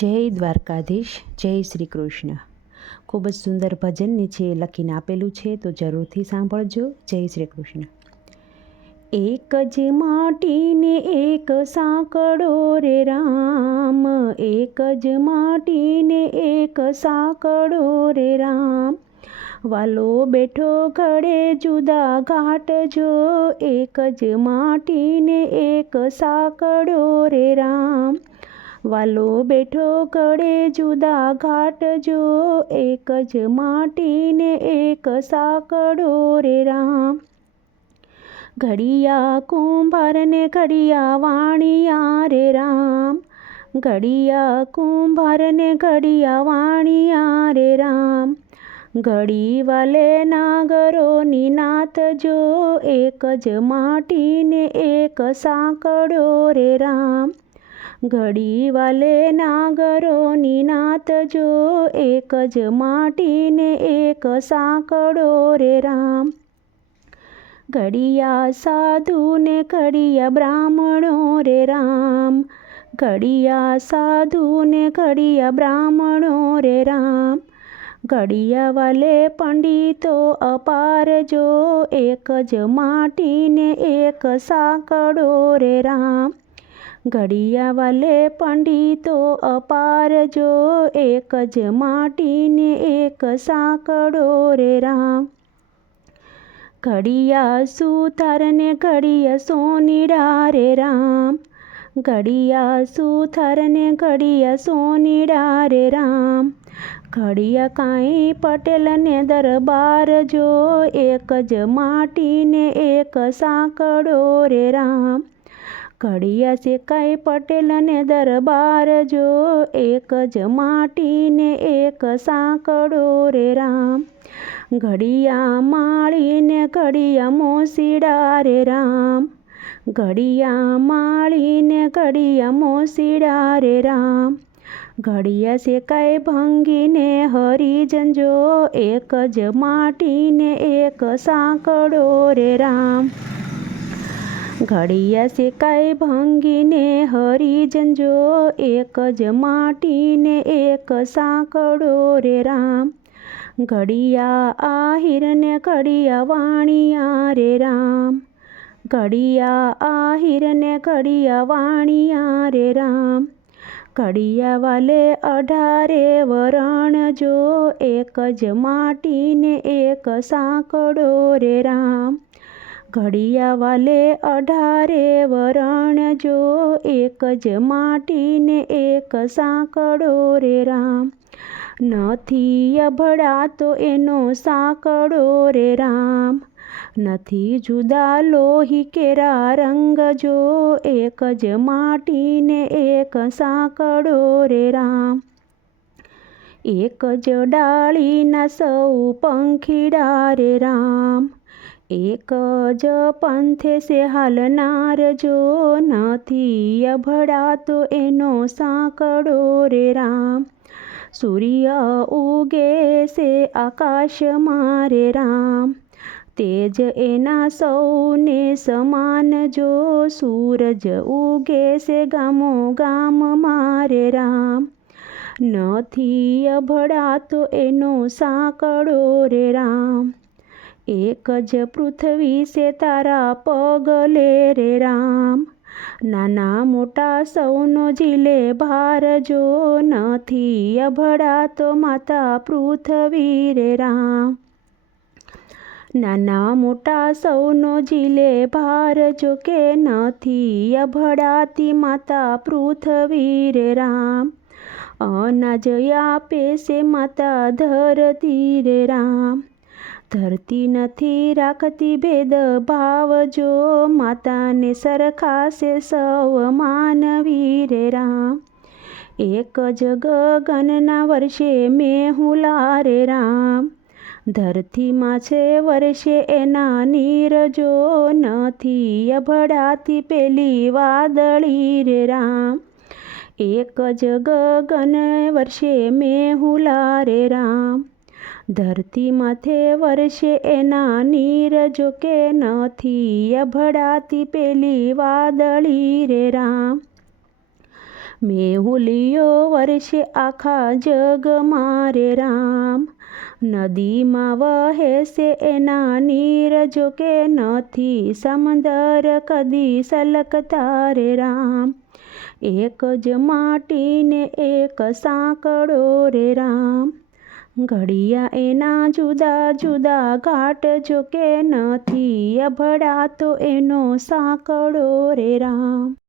જય દ્વારકાધીશ, જય શ્રી કૃષ્ણ. ખૂબ જ સુંદર ભજન નીચે લખીને આપેલું છે, તો જરૂરથી સાંભળજો. જય શ્રી કૃષ્ણ. એક જ માટીને એક સાંકળો રે રામ, એક જ માટીને એક સાંકળો રે રામ. વાલો બેઠો ઘડે જુદા ઘાટ જો, એક જ માટીને એક સાંકળો રે રામ. વાલો બેઠો ઘડે જુદા ઘાટ જો, એક જ માટીને એક સાંકળો રે રામ. ઘડિયા કુંભારને ઘડિયા વાણિયા રે રામ, ઘડિયા કુંભારને ઘડિયા વાણિયા રે રામ. ઘડી વાલે નાગરોની નાથ જો, એક જ માટીને એક સાંકળો રે રામ. ઘડી વાલે નાગરોની નાથ જો, એક જ માટીને એક સાંકળો રે રામ. ઘડિયા સાધુને ઘડિયા બ્રાહ્મણો રે રામ, ઘડિયા સાધુને ઘડિયા બ્રાહ્મણો રે રામ. ઘડિયા વાલે પંડિતો અપાર જો, એક જ માટીને એક સાંકળો રે રામ. ઘડિયા વાલે પંડિતો અપાર જો, એક જ માટીને એક સાંકળો રે રામ. ઘડિયા સુથારને ઘડિયા સોનીડા રે રામ, ઘડિયા સુથારને ઘડિયા સોનીડા રે રામ. ઘડિયા કાંઈ પટેલને દરબાર જો, એક જ માટીને એક સાંકળો રે રામ. ઘડિયા શેકાઈ પટેલને દરબાર જો, એક જ માટીને એક સાંકળો રે રામ. ઘડિયા માળીને ઘડિયા મોસીડા રે રામ, ઘડિયા માળીને ઘડિયા મોસીડા રે રામ. ઘડિયા શેકાઈ ભંગીને હરિજન જો, એક જ માટીને એક સાંકળો રે રામ. ઘડિયા શેકાઈ ભંગીને હરિજન જો, એક જ માટીને એક સાંકળો રે રામ. ઘડિયા આહિરને ઘડિયા વાણિયા રે રામ, ઘડિયા આહિરને ઘડિયા વાણિયા રે રામ. ઘડિયા વાલે 18 વરણ જો, એક જ માટીને એક સાંકળો રે રામ. ઘડિયા વાલે 18 વરણ જો, એક જ માટીને એક સાંકળો રે રામ. નથી અભડાતો એનો સાંકળો રે રામ, નથી જુદા લોહી કેરા રંગ જો, એક જ માટીને એક સાંકળો રે રામ. એક જ ડાળીના સૌ પંખીડા રે રામ, એક જ પંથે સે હાલનાર જો, નથી અભડાતો એનો સાંકળો રે રામ. સૂર્ય ઉગે છે આકાશમાં રે રામ, તેજ એના સૌને સમાન જો, સૂરજ ઉગે છે ગામો ગામમાં રે રામ. નથી અભડાતો એનો સાંકળો રે રામ. એક જ પૃથ્વી છે તારા પગલે રે રામ, નાના મોટા સૌનો ઝીલે ભાર જો, નથી અભડાતો માતા પૃથ્વી રે રામ. નાના મોટા સૌનો ઝીલે ભાર જો, કે નથી અભડાતી માતા પૃથ્વી રે રામ. અનાજ આપે છે માતા ધરતી રે રામ, ધરતી નથી રાખતી ભેદ ભાવ જો, માતાને સરખાશે સૌ માનવી રે રામ. એક જ ગગનના વર્ષે મેહુલા રે રામ, ધરતીમાં છે વર્ષે એના નીર જો, નથી અભડાતી પેલી વાદળી રે રામ. એક જ ગગન વર્ષે મેહુલા રે રામ, ધરતી માથે વર્ષે એના નીર જો, કે નથી અભડાતી પેલી વાદળી રે રામ. મેહુલિયો વર્ષે આખા જગમાં રે રામ, નદીમાં વહે છે એના નીર, જો કે નથી સમંદર કદી સલકતા રે રામ. એક જ માટીને એક સાંકળો રે રામ, ઘડિયા એના જુદા જુદા ઘાટ, જો કે નથી અભડાતો એનો સાંકળો રે રામ.